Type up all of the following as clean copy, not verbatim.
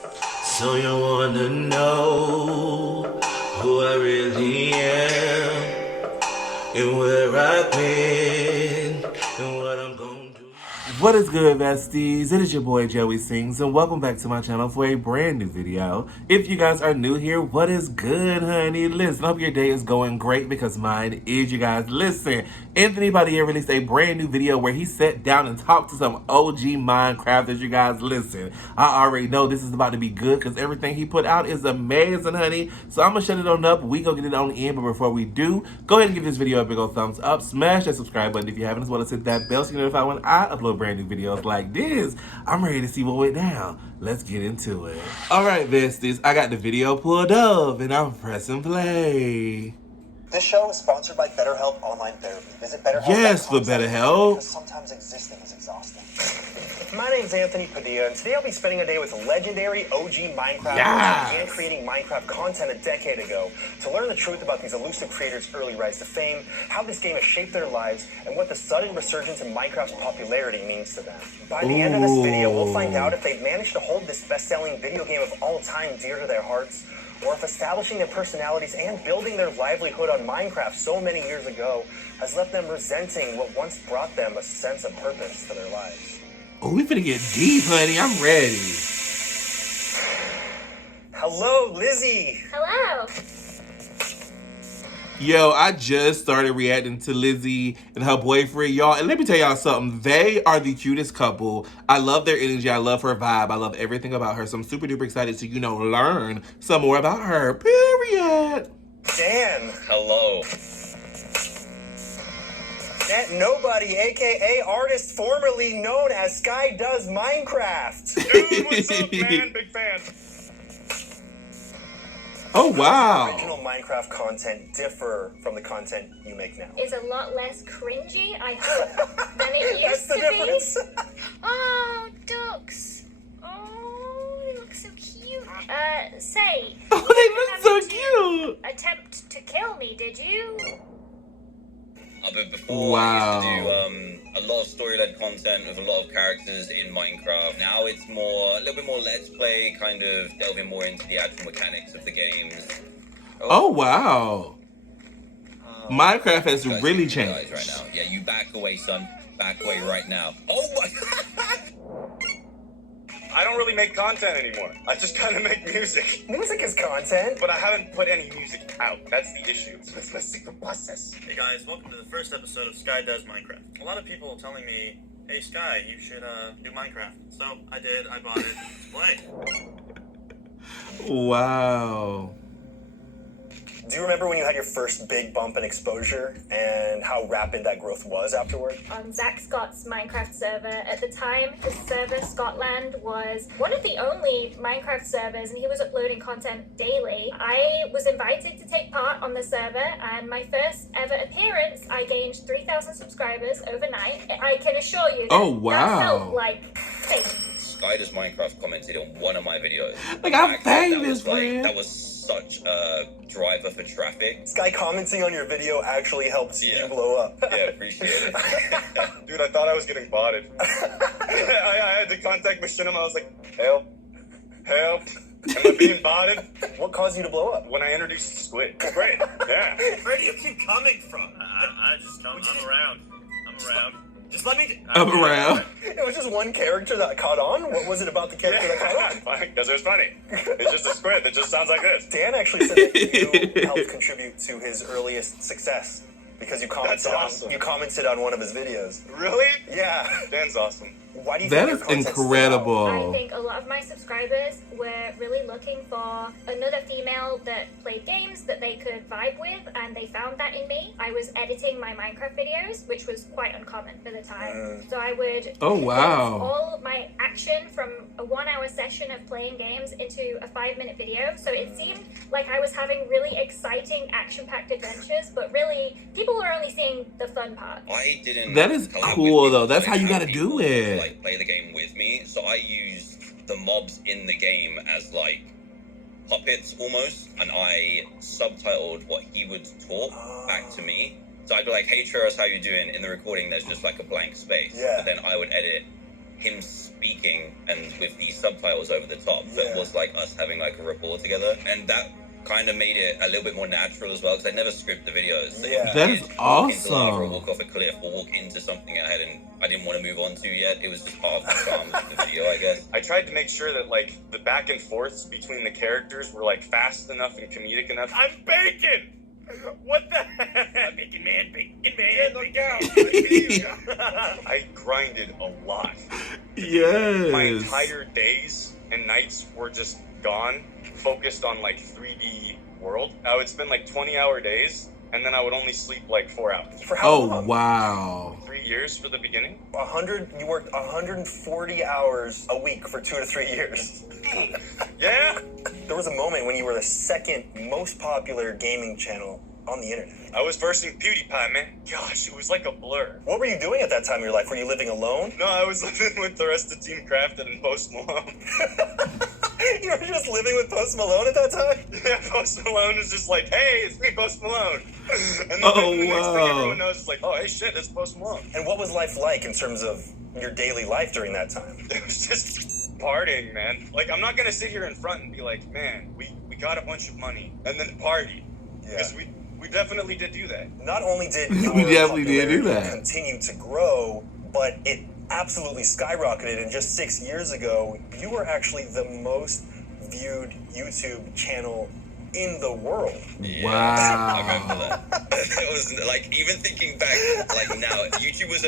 So you wanna know who I really am and where I've been and what I'm gonna do. What is good, besties? It is your boy JoeySings, and welcome back to my channel for a brand new video. If you guys are new here, what is good, honey? Listen, I hope your day is going great because mine is, you guys. Listen, Anthony Padilla released a brand new video where he sat down and talked to some OG Minecrafters, you guys. Listen, I already know this is about to be good because everything he put out is amazing, honey. So I'm gonna shut it on up. We gonna get it on the end, but before we do, go ahead and give this video a big old thumbs up. Smash that subscribe button if you haven't, as well as hit that bell so you're notified when I upload brand new videos like this. I'm ready to see what went down. Let's get into it. All right, besties, I got the video pulled up and I'm pressing play. This show is sponsored by BetterHelp Online Therapy. Visit BetterHelp. Yes, for BetterHelp. Because sometimes existing is exhausting. My name's Anthony Padilla, and today I'll be spending a day with legendary OG Minecraft Yes. who began creating Minecraft content a decade ago to learn the truth about these elusive creators' early rise to fame, how this game has shaped their lives, and what the sudden resurgence in Minecraft's popularity means to them. By the end of this video, we'll find out if they've managed to hold this best-selling video game of all time dear to their hearts, or if establishing their personalities and building their livelihood on Minecraft so many years ago has left them resenting what once brought them a sense of purpose to their lives. Oh, we finna get deep, honey. I'm ready. Hello, Lizzie! Hello. Yo, I just started reacting to Lizzie and her boyfriend, y'all. And let me tell y'all something. They are the cutest couple. I love their energy. I love her vibe. I love everything about her. So I'm super duper excited to, learn some more about her. Period. Dan! Hello. That nobody, aka artist formerly known as Sky Does Minecraft. Dude, what's up, man? Big fan. Oh, wow. Original Minecraft content differ from the content you make now. Is a lot less cringy, I hope, than it That's used the to difference. be. Oh, ducks. Oh, they look so cute. Say. Oh, they look so cute. Attempt to kill me, did you? But before, Wow. I used to do a lot of story-led content with a lot of characters in Minecraft. Now it's a little bit more let's play, kind of delving more into the actual mechanics of the games. Oh, wow. Minecraft has You guys really see you guys changed. right now. Yeah, you back away, son. Back away right now. Oh my! I don't really make content anymore. I just kind of make music. Music is content. But I haven't put any music out. That's the issue. So it's my secret process. Hey guys, welcome to the first episode of Sky Does Minecraft. A lot of people telling me, hey Sky, you should do Minecraft. So I did, I bought it, let's play. Wow. Do you remember when you had your first big bump in exposure and how rapid that growth was afterward? On Zach Scott's Minecraft server. At the time, his server, Scotland, was one of the only Minecraft servers, and he was uploading content daily. I was invited to take part on the server, and my first ever appearance, I gained 3,000 subscribers overnight. I can assure you that Oh, wow. that felt like fame. Sky Does Minecraft commented on one of my videos. Like, I'm Back then, famous, man. that was such a driver for traffic. Sky commenting on your video actually helps you blow up. Yeah, appreciate it. Dude, I thought I was getting botted. I had to contact Machinima. I was like, help. Am I being botted? What caused you to blow up? When I introduced Squid. Great, yeah. Where do you keep coming from? I just come, I'm around. Just let me... I'm around. It was just one character that caught on? What was it about the character that caught on? Because it was funny. It's just a squid that just sounds like this. Dan actually said that you helped contribute to his earliest success because you commented, That's awesome. you commented on one of his videos. Really? Yeah. Dan's awesome. Why do you That think is your content stood out? incredible. I think a lot of my subscribers were really looking for another female that played games that they could vibe with, and they found that in me. I was editing my Minecraft videos, which was quite uncommon for the time. So I would Oh, wow. condense all my action from a 1-hour session of playing games into a 5-minute video. So it seemed like I was having really exciting, action-packed adventures, but really, people were only seeing the fun part. I didn't. That is collab cool, with though. people. That's I how you had gotta do people to, it. Like, play the game with me. So I used the mobs in the game as like puppets almost, and I subtitled what he would talk back to me. So I'd be like, "Hey, Cheros, how you doing?" In the recording, there's just like a blank space. Yeah. But then I would edit him speaking and with the subtitles over the top. So it was like us having like a rapport together, and that kind of made it a little bit more natural as well, because I never script the videos. So if That I is did walk into lava or awesome. walk off a cliff or walk into something I didn't want to move on to yet, it was just part of the charm of the video, I guess. I tried to make sure that like the back and forths between the characters were like fast enough and comedic enough. I'm bacon! What the heck? Bacon man, look out! I grinded a lot. Yes. My entire days and nights were just gone, focused on like 3D world. I would spend like 20-hour days, and then I would only sleep like 4 hours. For how long? Wow. 3 years for the beginning. You worked 140 hours a week for 2 to 3 years. Yeah. There was a moment when you were the second most popular gaming channel on the internet. I was versing PewDiePie, man. Gosh, it was like a blur. What were you doing at that time in your life? Were you living alone? No, I was living with the rest of Team Crafted and Post Malone. You were just living with Post Malone at that time? Yeah, Post Malone was just like, hey, it's me, Post Malone. And then Oh, the next thing wow. everyone knows is like, oh, hey, shit, it's Post Malone. And what was life like in terms of your daily life during that time? It was just partying, man. Like, I'm not going to sit here in front and be like, man, we got a bunch of money and then party. Because we definitely did do that. Not only did We your definitely did do popularity that. continue to grow, but it absolutely skyrocketed. And just 6 years ago, you were actually the most viewed YouTube channel in the world. Wow. I remember that. It was like, even thinking back, like now, YouTube was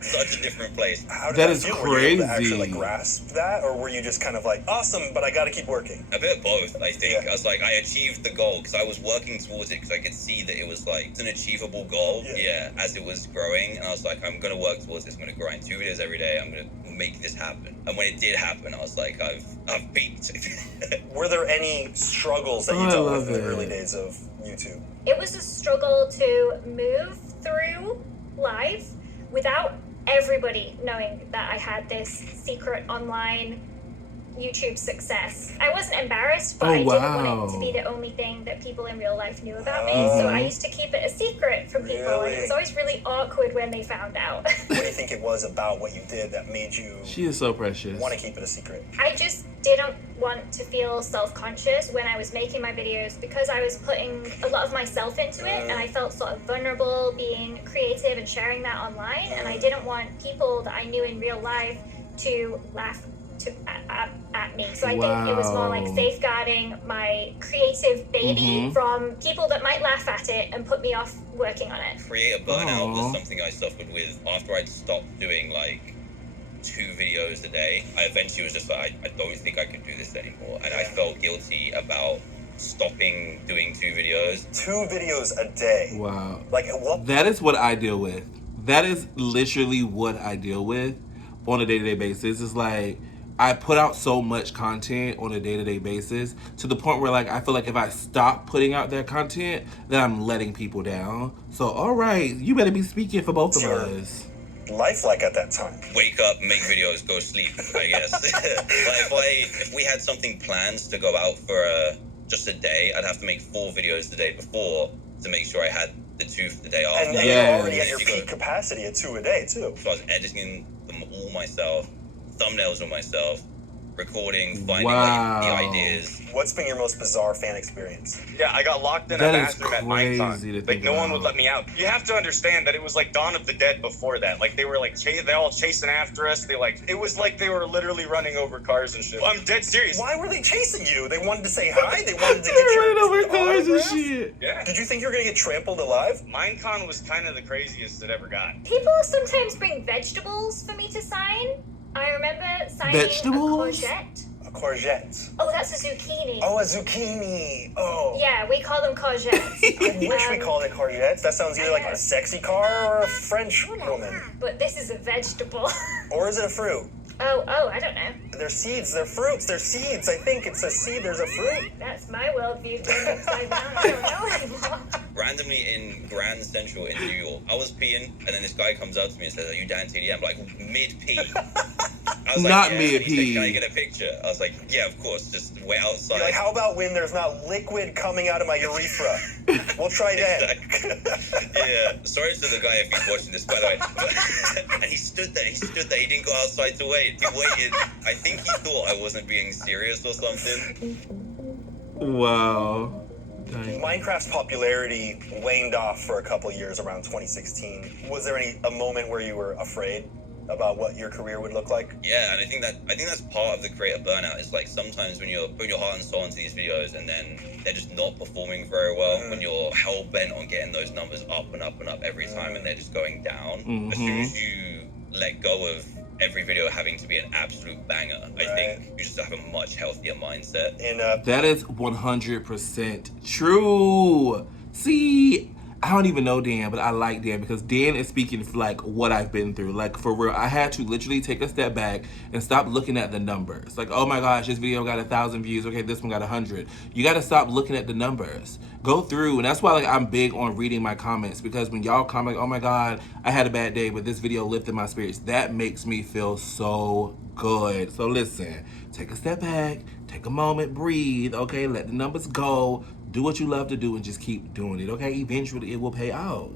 such a different place. How did That that is feel? Were you able to crazy. actually like grasp that, or were you just kind of like, awesome, but I got to keep working? A bit of both, I think. Yeah. I was like, I achieved the goal because I was working towards it, because I could see that it was like, it's an achievable goal. Yeah. As it was growing. And I was like, I'm going to work towards this. I'm going to grind 2 videos every day. I'm going to make this happen. And when it did happen, I was like, I've peaked. Were there any struggles that Oh, you I dealt love with in the it. early days of YouTube? It was a struggle to move through life without everybody knowing that I had this secret online YouTube success. I wasn't embarrassed, but Oh, I didn't want wow. it to be the only thing that people in real life knew about me. So I used to keep it a secret from people, and Really? it was always really awkward when they found out. What do you think it was about what you did that made you She is so precious. want to keep it a secret? I just didn't want to feel self-conscious when I was making my videos, because I was putting a lot of myself into it, and I felt sort of vulnerable being creative and sharing that online, and I didn't want people that I knew in real life to laugh at me. So I think it was more like Wow. safeguarding my creative baby from people that might laugh at it and put me off working on it. Creator burnout Aw. was something I suffered with after I'd stopped doing like 2 videos a day. I eventually was just like, I don't think I could do this anymore. And I felt guilty about stopping doing 2 videos. 2 videos a day. Wow. Like, what? That is what I deal with. That is literally what I deal with on a day-to-day basis. It's like, I put out so much content on a day-to-day basis to the point where like I feel like if I stop putting out that content, then I'm letting people down. So all right, you better be speaking for both of Sure. us. Life like at that time? Wake up, make videos, go sleep, I guess. Like if we had something planned to go out for just a day, I'd have to make 4 videos the day before to make sure I had the 2 for the day after. And Yeah. you're already at your If you peak go- capacity at 2 a day, too. So I was editing them all myself, thumbnails on myself, recording, finding Wow. like the ideas. What's been your most bizarre fan experience? Yeah, I got locked in That a is bathroom at crazy to Minecon. Like, think no one would about. let me out. You have to understand that it was like Dawn of the Dead before that. Like, they were like, they all chasing after us. It was like they were literally running over cars and shit. I'm dead serious. Why were they chasing you? They wanted to say hi? They wanted to They're get running your over cars and autograph? shit. Yeah. Did you think you were going to get trampled alive? Minecon was kind of the craziest it ever got. People sometimes bring vegetables for me to sign. I remember signing Vegetables? a courgette. A courgette. Oh, that's a zucchini. Oh, a zucchini. Oh. Yeah, we call them courgettes. I wish we called it courgettes. That sounds either like a sexy car or a French woman. But this is a vegetable. Or is it a fruit? Oh, I don't know. They're seeds, they're fruits, they're seeds. I think it's a seed, there's a fruit. That's my worldview turned upside down. I don't know anymore. Randomly in Grand Central in New York, I was peeing, and then this guy comes up to me and says, "Are you DanTDM?" Like mid pee. I I was Not like, me, and he said, P. can I get a picture? I was like, yeah, of course, just wait outside. You're like, how about when there's not liquid coming out of my urethra? We'll try that. Yeah, sorry to the guy if he's watching this, by the way. And he stood there, he didn't go outside to wait. He waited. I think he thought I wasn't being serious or something. Wow. Dang. Minecraft's popularity waned off for a couple years around 2016. Was there a moment where you were afraid about what your career would look like? Yeah, and I think that's part of the creator burnout. Is like sometimes when you're putting your heart and soul into these videos and then they're just not performing very well, when you're hell bent on getting those numbers up and up and up every time and they're just going down. As soon as you let go of every video having to be an absolute banger, I think you just have a much healthier mindset. And That is 100% true. See, I don't even know Dan, but I like Dan because Dan is speaking for like what I've been through. Like for real, I had to literally take a step back and stop looking at the numbers. Like, oh my gosh, this video got 1,000 views. Okay, this one got 100. You got to stop looking at the numbers. Go through, and that's why like I'm big on reading my comments, because when y'all comment, oh my God, I had a bad day, but this video lifted my spirits. That makes me feel so good. So listen, take a step back, take a moment, breathe. Okay, let the numbers go. Do what you love to do and just keep doing it, okay? Eventually, it will pay off.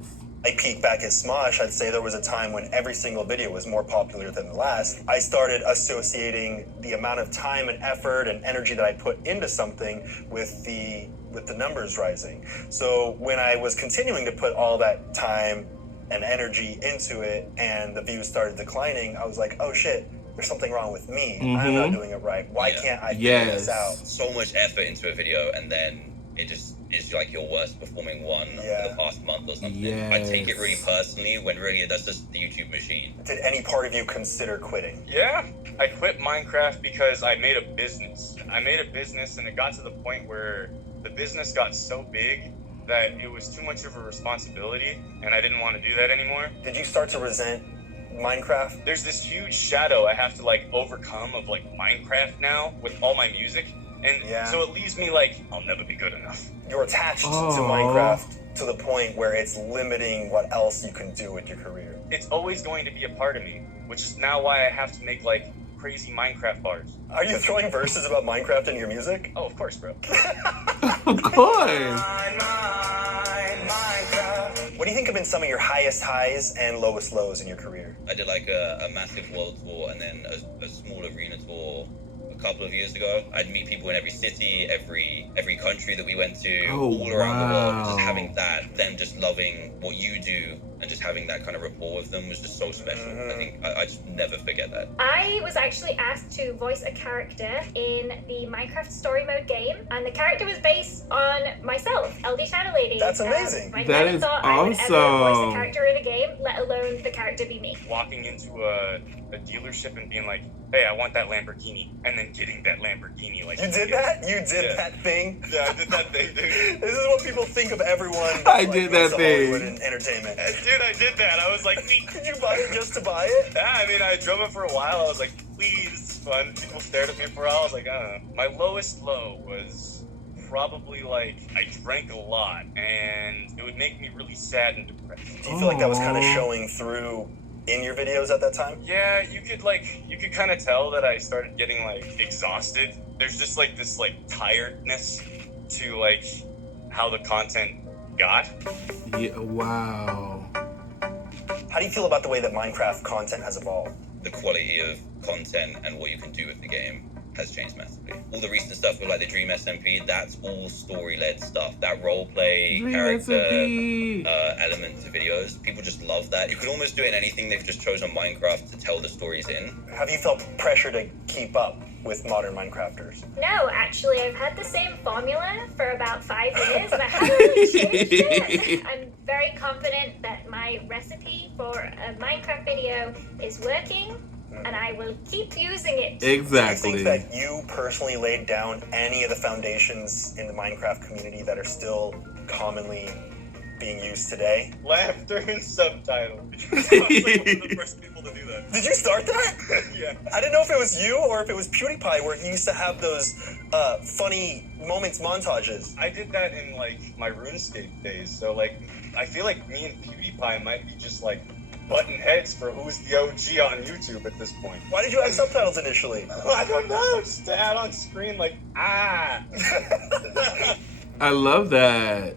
I peek back at Smosh, I'd say there was a time when every single video was more popular than the last. I started associating the amount of time and effort and energy that I put into something with the numbers rising. So when I was continuing to put all that time and energy into it and the views started declining, I was like, oh shit, there's something wrong with me. I'm not doing it right. Why can't I figure this out? So much effort into a video and then it just is like your worst performing one for the past month or something. I take it really personally when really that's just the YouTube machine. Did any part of you consider quitting? Yeah, I quit Minecraft because I made a business. And it got to the point where the business got so big that it was too much of a responsibility and I didn't want to do that anymore. Did you start to resent Minecraft? There's this huge shadow I have to like overcome of like Minecraft now with all my music. And so it leaves me like, I'll never be good enough. You're attached to Minecraft to the point where it's limiting what else you can do with your career. It's always going to be a part of me, which is now why I have to make like crazy Minecraft bars. Are you throwing verses about Minecraft in your music? Oh, of course, bro. Of course. What do you think have been some of your highest highs and lowest lows in your career? I did like a massive world tour and then a small arena tour a couple of years ago. I'd meet people in every city, every country that we went to, all around the world. Just having that, them just loving what you do and just having that kind of rapport with them was just so special. I think I just never forget that. I was actually asked to voice a character in the Minecraft story mode game, and the character was based on myself, LD Shadow Lady. That's amazing. I That never is thought I would ever voice awesome. a character in a game, let alone the character be me. Walking into a dealership and being like, hey, I want that Lamborghini, and then getting that Lamborghini. Like You did that? You did that thing? Yeah, I did that thing, dude. This is what people think of everyone. I did that thing. Hollywood and entertainment. Dude, I did that. I was like, Did you buy it just to buy it? yeah, I mean, I drove it for a while. I was like, please, this is fun. People stared at me for a while. I was like, My lowest low was probably like, I drank a lot, and it would make me really sad and depressed. Do you feel like that was kind of showing through in your videos at that time? Yeah, you could kind of tell that I started getting like exhausted. There's just like this like tiredness to like how the content got. Yeah, wow. How do you feel about the way that Minecraft content has evolved? The quality of content and what you can do with the game has changed massively. All the recent stuff with like the Dream SMP, that's all story-led stuff. That role-play, character element to videos, people just love that. You can almost do it in anything. They've just chosen Minecraft to tell the stories in. Have you felt pressure to keep up with modern Minecrafters? No, actually, I've had the same formula for about 5 years, and I haven't really changed it. I'm very confident that my recipe for a Minecraft video is working, and I will keep using it. Exactly. Do you think that you personally laid down any of the foundations in the Minecraft community that are still commonly being used today? Laughter and subtitle. I was like one of the first people to do that. Did you start that? Yeah. I didn't know if it was you or if it was PewDiePie, where he used to have those funny moments montages. I did that in like my RuneScape days, so like I feel like me and PewDiePie might be just like butting heads for who's the OG on YouTube at this point. Why did you have subtitles initially? I don't know, just to add on screen like, ah. I love that.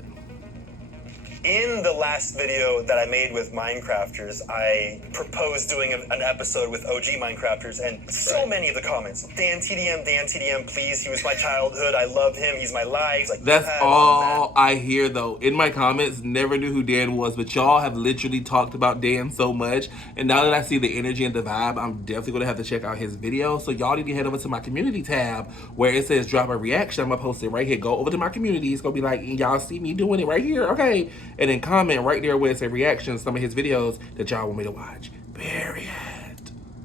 In the last video that I made with Minecrafters, I proposed doing an episode with OG Minecrafters, and so many of the comments, DanTDM, please, he was my childhood, I love him, he's my life. Like, That's all I hear, though. In my comments, never knew who Dan was, but y'all have literally talked about Dan so much, and now that I see the energy and the vibe, I'm definitely going to have to check out his video. So y'all need to head over to my community tab where it says drop a reaction. I'm going to post it right here. Go over to my community. It's going to be like, y'all see me doing it right here? Okay. And then comment right there where it says reactions, some of his videos that y'all want me to watch. Period.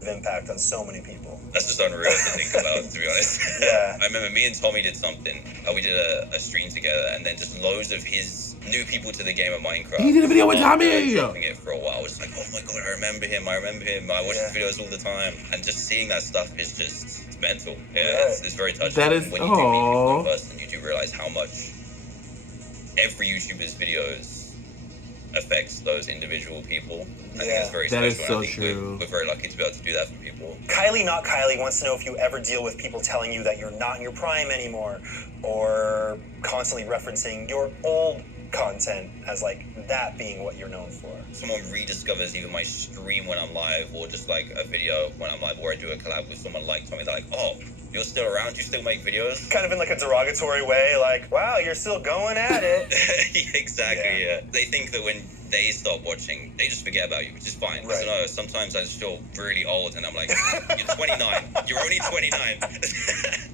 Impact on so many people. That's just unreal to think about, to be honest. Yeah. I remember me and Tommy did something. We did a stream together, and then just loads of his new people to the game of Minecraft. He did a video with Tommy. Dropping it for a while. I was just like, oh my god, I remember him. I watch his videos all the time, and just seeing that stuff is just it's mental. Yeah, it's very touching. That is when you do meet people in person, you do realize how much every YouTuber's videos affects those individual people. I think it's very special. That is so I think true. We're very lucky to be able to do that for people. Kylie Not Kylie wants to know if you ever deal with people telling you that you're not in your prime anymore, or constantly referencing your old content as like that being what you're known for. Someone rediscovers either my stream when I'm live, or just like a video when I'm live, or I do a collab with someone like Tommy. They're like, oh, you're still around? You still make videos? Kind of in like a derogatory way, like, wow, you're still going at it. Exactly, yeah. They think that when they stop watching, they just forget about you, which is fine. Right. So no, sometimes I just feel really old, and I'm like, you're 29. You're only 29.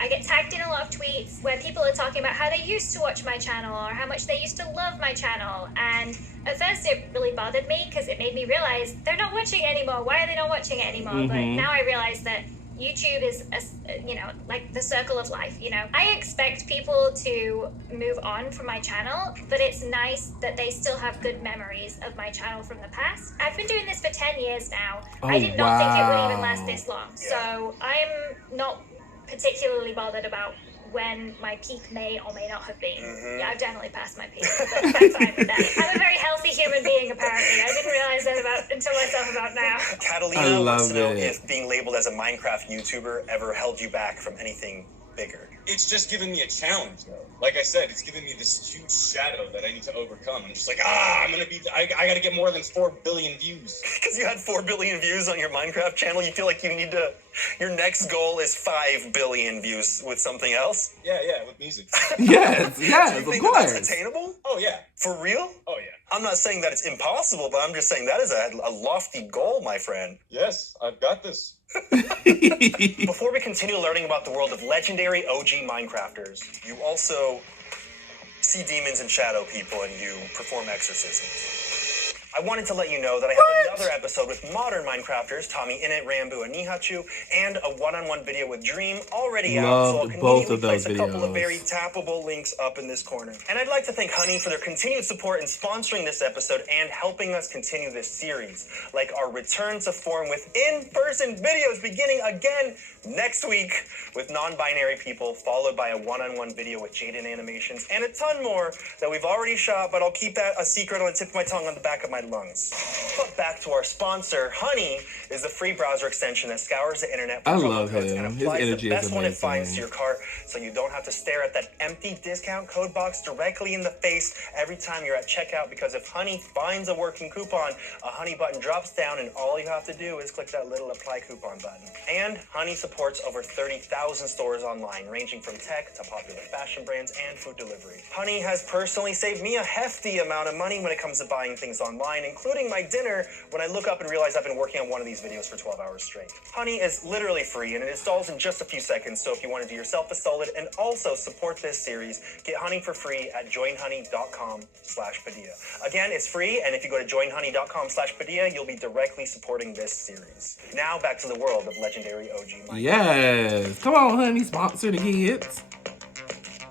I get tagged in a lot of tweets where people are talking about how they used to watch my channel or how much they used to love my channel. And at first it really bothered me because it made me realize they're not watching anymore. Why are they not watching it anymore? But now I realize that YouTube is, like the circle of life, I expect people to move on from my channel, but it's nice that they still have good memories of my channel from the past. I've been doing this for 10 years now. I did not think it would even last this long. So I'm not particularly bothered about when my peak may or may not have been. Yeah, I've definitely passed my peak, but that's fine with that. I'm a very healthy human being, apparently. I didn't realize that until myself about now. Catalina wants to know if being labeled as a Minecraft YouTuber ever held you back from anything bigger. It's just given me a challenge, though. Like I said, it's given me this huge shadow that I need to overcome. I'm just like, I gotta get more than 4 billion views. Because you had 4 billion views on your Minecraft channel, you feel like you need to, your next goal is 5 billion views with something else? Yeah, with music. yes, Do you think that's attainable? Oh, yeah. For real? Oh, yeah. I'm not saying that it's impossible, but I'm just saying that is a lofty goal, my friend. Yes, I've got this. Before we continue learning about the world of legendary OG Minecrafters, you also see demons and shadow people, and you perform exorcisms. I wanted to let you know that I have another episode with modern Minecrafters, Tommy Innit, Rambu, and Nihachu, and a one-on-one video with Dream already out, so I'll conveniently place a couple of very tappable links up in this corner. And I'd like to thank Honey for their continued support in sponsoring this episode and helping us continue this series, like our return to form with in-person videos beginning again next week with non-binary people, followed by a one-on-one video with Jaden Animations, and a ton more that we've already shot, but I'll keep that a secret on the tip of my tongue on the back of my lungs. But back to our sponsor. Honey is the free browser extension that scours the internet for promo codes and applies the best one it finds to your cart, so you don't have to stare at that empty discount code box directly in the face every time you're at checkout, because if Honey finds a working coupon, a Honey button drops down and all you have to do is click that little apply coupon button. And Honey supports over 30,000 stores online, ranging from tech to popular fashion brands and food delivery. Honey has personally saved me a hefty amount of money when it comes to buying things online, including my dinner, when I look up and realize I've been working on one of these videos for 12 hours straight. Honey is literally free and it installs in just a few seconds, so if you want to do yourself a solid and also support this series, get Honey for free at joinhoney.com/Padilla. Again, it's free, and if you go to joinhoney.com/Padilla, you'll be directly supporting this series. Now back to the world of legendary OG Minecraft. Yes. Come on, Honey, sponsor the kids.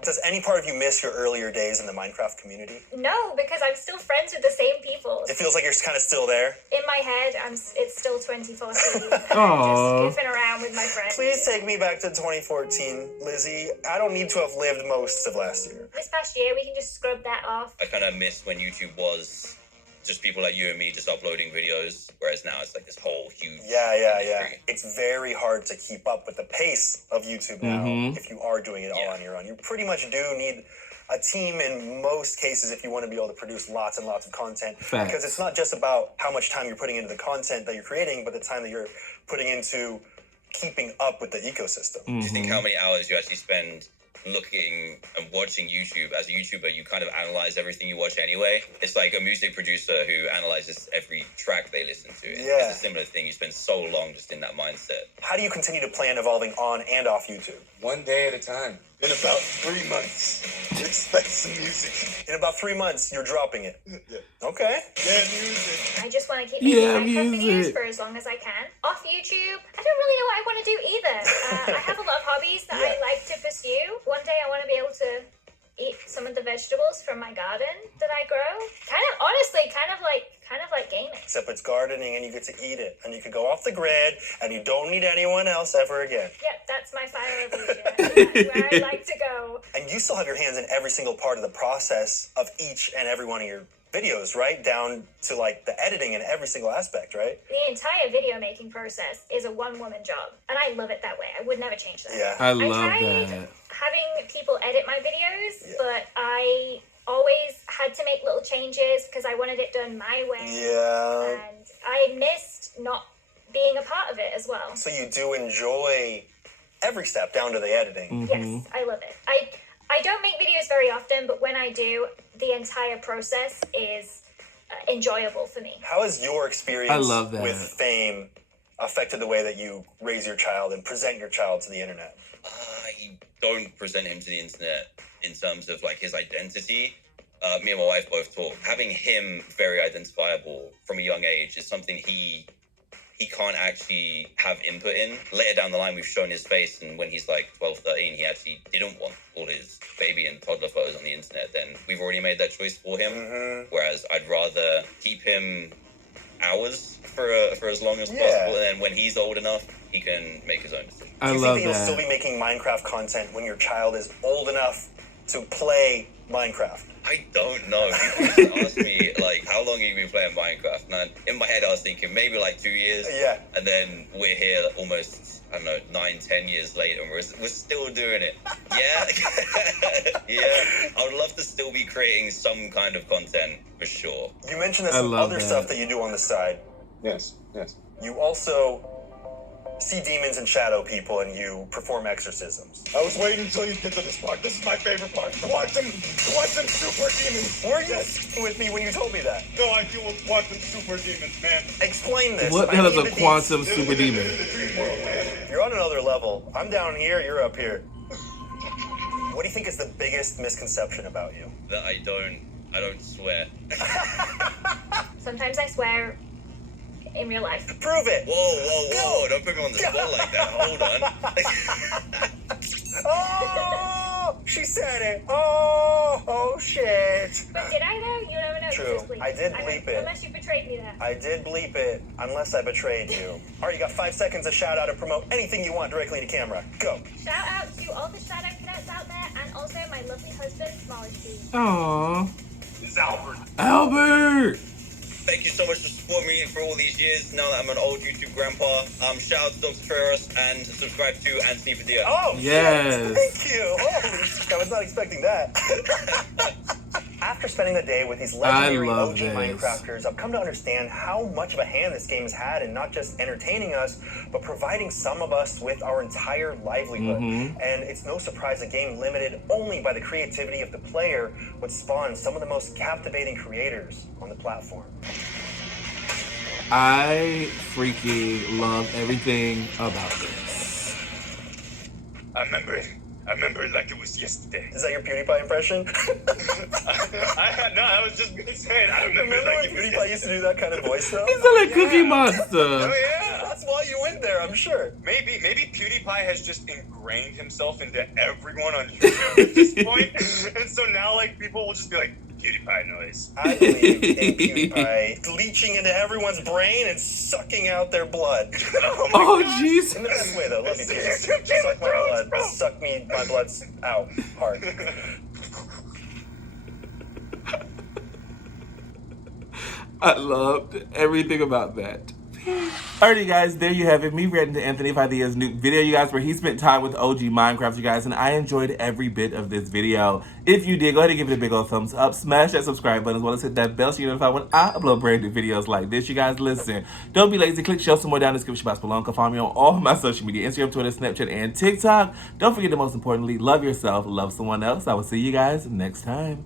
Does any part of you miss your earlier days in the Minecraft community? No, because I'm still friends with the same people. It feels like you're kind of still there? In my head, it's still 2014. Aww. Just goofing around with my friends. Please take me back to 2014, Lizzie. I don't need to have lived most of last year. This past year, we can just scrub that off. I kind of miss when YouTube was just people like you and me just uploading videos, whereas now it's like this whole huge Yeah. industry. It's very hard to keep up with the pace of YouTube now if you are doing it all on your own. You pretty much do need a team in most cases if you want to be able to produce lots and lots of content. Facts. Because it's not just about how much time you're putting into the content that you're creating, but the time that you're putting into keeping up with the ecosystem. Do you think how many hours you actually spend looking and watching YouTube? As a YouTuber, you kind of analyze everything you watch anyway. It's like a music producer who analyzes every track they listen to. Yeah. It's a similar thing. You spend so long just in that mindset. How do you continue to plan evolving on and off YouTube? One day at a time. In about 3 months, expect some music. In about 3 months, you're dropping it. Yeah. Okay. Yeah, music. I just want to keep making Minecraft videos music. for as long as I can. Off YouTube, I don't really know what I want to do either. I have a lot of hobbies that I like to pursue. One day I want to be able to eat some of the vegetables from my garden that I grow. Kind of like gaming. Except it's gardening and you get to eat it. And you can go off the grid and you don't need anyone else ever again. Yep, that's my final evolution. That's where I like to go. And you still have your hands in every single part of the process of each and every one of your videos, right? Down to like the editing and every single aspect, right? The entire video making process is a one-woman job. And I love it that way. I would never change that. Yeah. I love tried that. having people edit my videos, but I always had to make little changes because I wanted it done my way. Yeah. And I missed not being a part of it as well. So you do enjoy every step down to the editing. Yes, I love it. I don't make videos very often, but when I do, the entire process is enjoyable for me. How has your experience love that. with fame affected the way that you raise your child and present your child to the internet? I don't present him to the internet in terms of like his identity. Me and my wife both talk. Having him very identifiable from a young age is something he can't actually have input in. Later down the line, we've shown his face, and when he's like 12, 13, he actually didn't want all his baby and toddler photos on the internet. Then we've already made that choice for him. Whereas I'd rather keep him ours for as long as possible, and then when he's old enough, he can make his own decision. Do you think that you'll still be making Minecraft content when your child is old enough to play Minecraft? I don't know. People used to ask me, like, how long have you been playing Minecraft? And in my head, I was thinking maybe like 2 years. Yeah. And then we're here almost, I don't know, 9-10 years later, and we're still doing it. Yeah. Yeah. I would love to still be creating some kind of content, for sure. You mentioned there's some other stuff that you do on the side. Yes. You also see demons and shadow people and you perform exorcisms. I was waiting until you get to this part. This is my favorite part. Quantum super demons. Were you with me when you told me that? No, I deal with quantum super demons, man. Explain this. What the hell is a quantum super demon? You're on another level. I'm down here, you're up here. What do you think is the biggest misconception about you? That I don't swear. Sometimes I swear in real life. Prove it! Whoa, don't put me on the spot like that. Hold on. Oh! She said it! Oh, shit! But did I though? You never know. True. Just bleep. I did bleep it. Unless you betrayed me there. I did bleep it, unless I betrayed you. Alright, you got 5 seconds to shout out and promote anything you want directly to camera. Go! Shout out to all the shadow cadets out there, and also my lovely husband, Smallish Steve. Aww. This is Albert. Albert! Thank you so much for supporting me for all these years. Now that I'm an old YouTube grandpa, shout out to Dr. Ferris and subscribe to Anthony Padilla. Oh, yes. Thank you. Holy shit, I was not expecting that. After spending the day with these legendary OG Minecrafters, I've come to understand how much of a hand this game has had in not just entertaining us, but providing some of us with our entire livelihood. And it's no surprise a game limited only by the creativity of the player would spawn some of the most captivating creators on the platform. I freaking love everything about this. I remember it like it was yesterday. Is that your PewDiePie impression? I was just gonna say it. I remember it like it was PewDiePie used to do that kind of voice though? He's like Cookie Monster. Oh yeah. That's why you went there, I'm sure. Maybe PewDiePie has just ingrained himself into everyone on YouTube at this point. And so now like people will just be like, PewDiePie noise. I believe in PewDiePie leeching into everyone's brain and sucking out their blood. Oh, jeez. In the best way, though. Love you, PewDiePie. Suck my blood. Suck me, my blood's out hard. I loved everything about that. Alrighty guys, there you have it. Me reacting to Anthony Padilla's new video, you guys, where he spent time with OG Minecraft, you guys, and I enjoyed every bit of this video. If you did, go ahead and give it a big old thumbs up. Smash that subscribe button as well as hit that bell so you're notified when I upload brand new videos like this. You guys, listen, don't be lazy. Click show some more down in the description box below. Come follow me on all my social media, Instagram, Twitter, Snapchat, and TikTok. Don't forget to most importantly, love yourself, love someone else. I will see you guys next time.